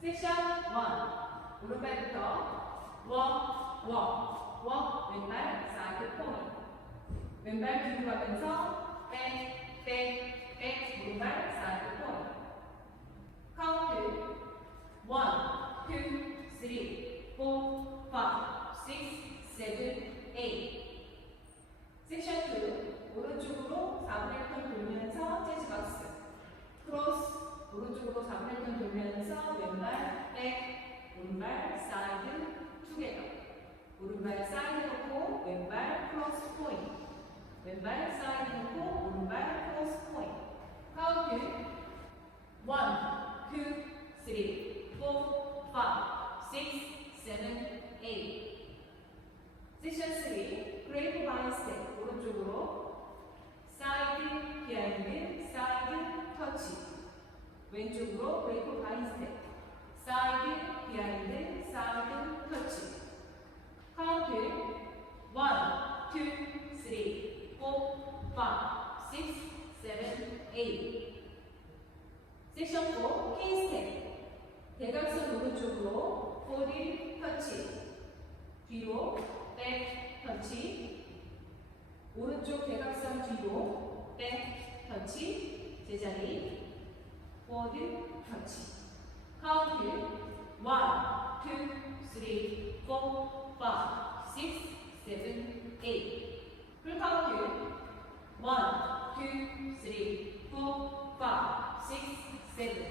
섹션 1. 오른발부터 워, 왼발 사이드 포인트. 왼발 뒤로 가면서 백, 오른발 사이드 포인트. 카운트 1, 2, 3, 4, 5, 6, 7, 8. 섹션 2. 오른쪽으로 4분의 1턴 돌면서 재즈 박스. 크로스. 오른쪽으로 4분의 1턴 돌면서 왼발 백, 오른발 사이드 투게더. 오른발 사이드 놓고 왼발 크로스 포인트. 왼발 사이드 놓고 오른발 크로스 포인트. 카운트 1, 2, 3, 4, 5, 6, 7, 8. 섹션 3. 그레이프 바인 스텝. 오른쪽으로 사이드 비하인드 사이드 터치. 왼쪽으로 그레이프 바인 스텝. 사이드 비하인드 사이드 터치. 카운트 1, 2, 3, 4, 5, 6, 7, 8. 섹션 4. K 스텝. 대각선 오른쪽으로 4D 터치. 뒤로 백 터치. 오른쪽 대각선 뒤로 백 터치. 제자리. 포워드 터치. 카운트 1, 2, 3, 4, 5, 6, 7, 8. 풀 카운트 1, 2, 3, 4, 5, 6, 7,